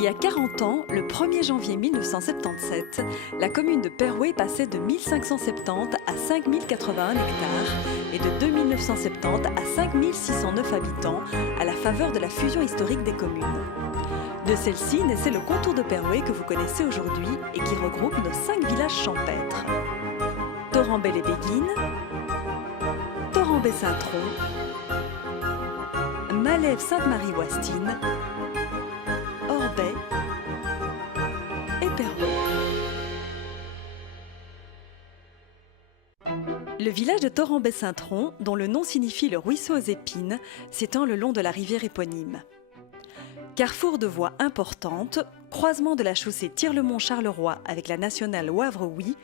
Il y a 40 ans, le 1er janvier 1977, la commune de Perrouet passait de 1570 à 5081 hectares et de 2970 à 5609 habitants à la faveur de la fusion historique des communes. De celle-ci naissait le contour de Perrouet que vous connaissez aujourd'hui et qui regroupe nos 5 villages champêtres. Torrembel-les-Béguines, Torrembay-Saint-Tron, Malève-Sainte-Marie-Ouastine, Orbey et Perrouet. Le village de Torrembay-Saint-Tron, dont le nom signifie le ruisseau aux épines, s'étend le long de la rivière éponyme. Carrefour de voies importantes, croisement de la chaussée Tirlemont-Charleroi avec la nationale Wavre-Ouy,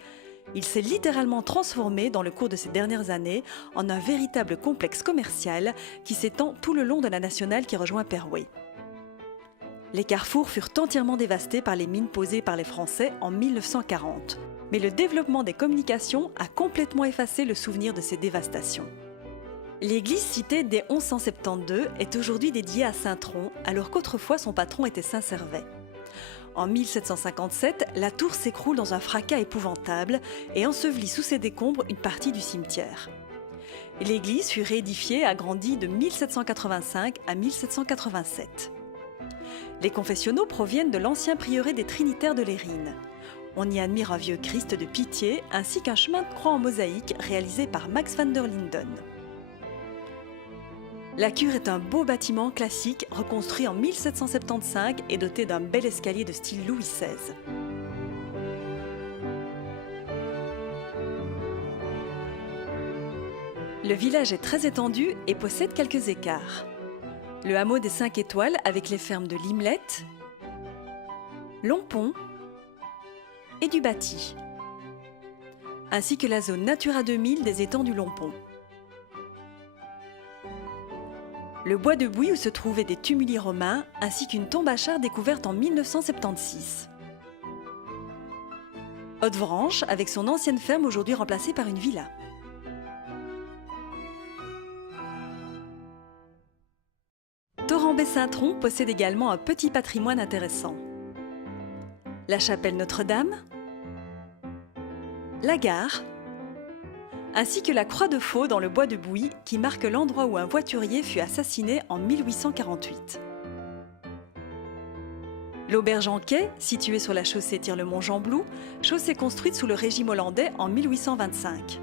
il s'est littéralement transformé dans le cours de ces dernières années en un véritable complexe commercial qui s'étend tout le long de la nationale qui rejoint Perrouet. Les carrefours furent entièrement dévastés par les mines posées par les Français en 1940. Mais le développement des communications a complètement effacé le souvenir de ces dévastations. L'église citée dès 1172 est aujourd'hui dédiée à Saint-Tron, alors qu'autrefois son patron était Saint-Servais. En 1757, la tour s'écroule dans un fracas épouvantable et ensevelit sous ses décombres une partie du cimetière. L'église fut réédifiée et agrandie de 1785 à 1787. Les confessionnaux proviennent de l'ancien prieuré des Trinitaires de Lérines. On y admire un vieux Christ de pitié ainsi qu'un chemin de croix en mosaïque réalisé par Max van der Linden. La cure est un beau bâtiment classique reconstruit en 1775 et doté d'un bel escalier de style Louis XVI. Le village est très étendu et possède quelques écarts. Le hameau des 5 étoiles avec les fermes de Limlette, Lompont et du Bâti, ainsi que la zone Natura 2000 des étangs du Lompont. Le bois de Bouy où se trouvaient des tumuli romains, ainsi qu'une tombe à chars découverte en 1976. Haute-Vranche, avec son ancienne ferme aujourd'hui remplacée par une villa. Torrembay-Saint-Tron possède également un petit patrimoine intéressant. La chapelle Notre-Dame, la gare, ainsi que la croix de faux dans le bois de Bouy qui marque l'endroit où un voiturier fut assassiné en 1848. L'auberge en quai, située sur la chaussée Tirlemont-Jamblou, chaussée construite sous le régime hollandais en 1825.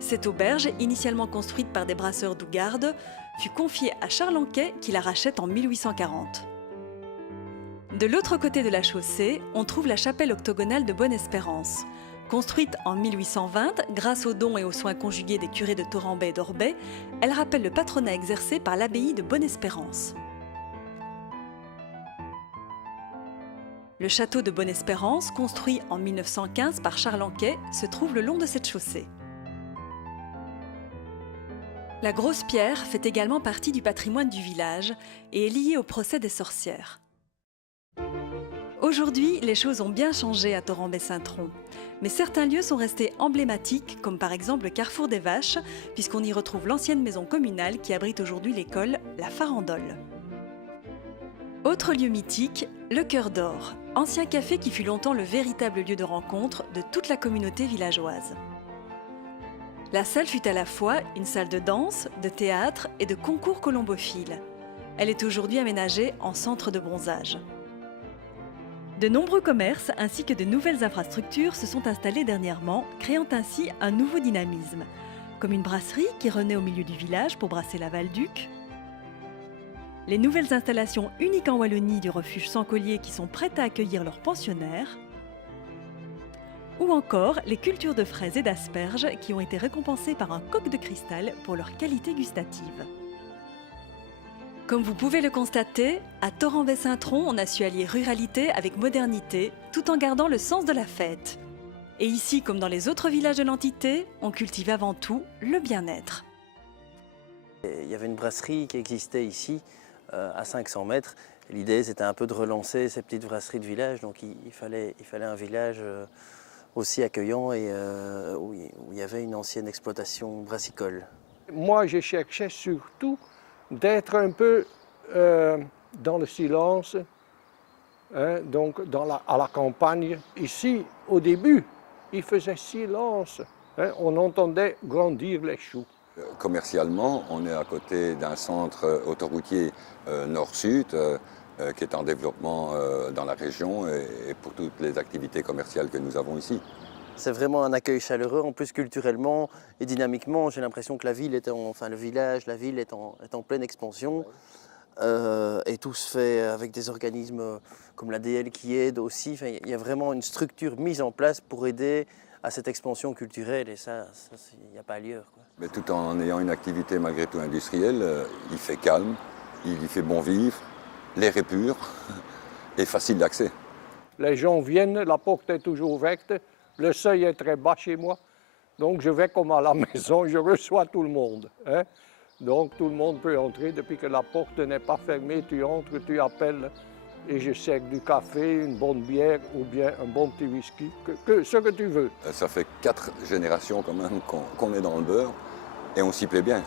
Cette auberge, initialement construite par des brasseurs d'Ougarde, fut confiée à Charles Anquet qui la rachète en 1840. De l'autre côté de la chaussée, on trouve la chapelle octogonale de Bonne-Espérance. Construite en 1820, grâce aux dons et aux soins conjugués des curés de Torrembay et d'Orbey, elle rappelle le patronat exercé par l'abbaye de Bonne-Espérance. Le château de Bonne-Espérance, construit en 1915 par Charles Anquet, se trouve le long de cette chaussée. La grosse pierre fait également partie du patrimoine du village et est liée au procès des sorcières. Aujourd'hui, les choses ont bien changé à Torrembay-Saint-Tron, mais certains lieux sont restés emblématiques, comme par exemple le Carrefour des Vaches, puisqu'on y retrouve l'ancienne maison communale qui abrite aujourd'hui l'école La Farandole. Autre lieu mythique, le Cœur d'Or, ancien café qui fut longtemps le véritable lieu de rencontre de toute la communauté villageoise. La salle fut à la fois une salle de danse, de théâtre et de concours colombophiles. Elle est aujourd'hui aménagée en centre de bronzage. De nombreux commerces ainsi que de nouvelles infrastructures se sont installés dernièrement, créant ainsi un nouveau dynamisme, comme une brasserie qui renaît au milieu du village pour brasser la Val-Duc, les nouvelles installations uniques en Wallonie du refuge sans collier qui sont prêtes à accueillir leurs pensionnaires, ou encore les cultures de fraises et d'asperges qui ont été récompensées par un coq de cristal pour leur qualité gustative. Comme vous pouvez le constater, à Torrembay-Saint-Tron, on a su allier ruralité avec modernité, tout en gardant le sens de la fête. Et ici, comme dans les autres villages de l'entité, on cultive avant tout le bien-être. Il y avait une brasserie qui existait ici, à 500 mètres. L'idée, c'était un peu de relancer ces petites brasseries de village, donc il fallait un village aussi accueillant et où il y avait une ancienne exploitation brassicole. Moi, je cherchais surtout d'être un peu dans le silence hein, donc à la campagne. Ici, au début, il faisait silence. Hein, on entendait grandir les choux. Commercialement, on est à côté d'un centre autoroutier nord-sud qui est en développement dans la région et pour toutes les activités commerciales que nous avons ici. C'est vraiment un accueil chaleureux. En plus, culturellement et dynamiquement, j'ai l'impression que la ville le village, la ville est en pleine expansion. Et tout se fait avec des organismes comme l'ADL qui aident aussi. Enfin, il y a vraiment une structure mise en place pour aider à cette expansion culturelle et ça il n'y a pas ailleurs, quoi. Mais tout en ayant une activité malgré tout industrielle, il fait calme, il y fait bon vivre, l'air est pur et facile d'accès. Les gens viennent, la porte est toujours ouverte, le seuil est très bas chez moi, donc je vais comme à la maison, je reçois tout le monde. Hein. Donc tout le monde peut entrer, depuis que la porte n'est pas fermée, tu entres, tu appelles et je sers du café, une bonne bière ou bien un bon petit whisky, ce que tu veux. Ça fait 4 générations quand même qu'on est dans le beurre et on s'y plaît bien.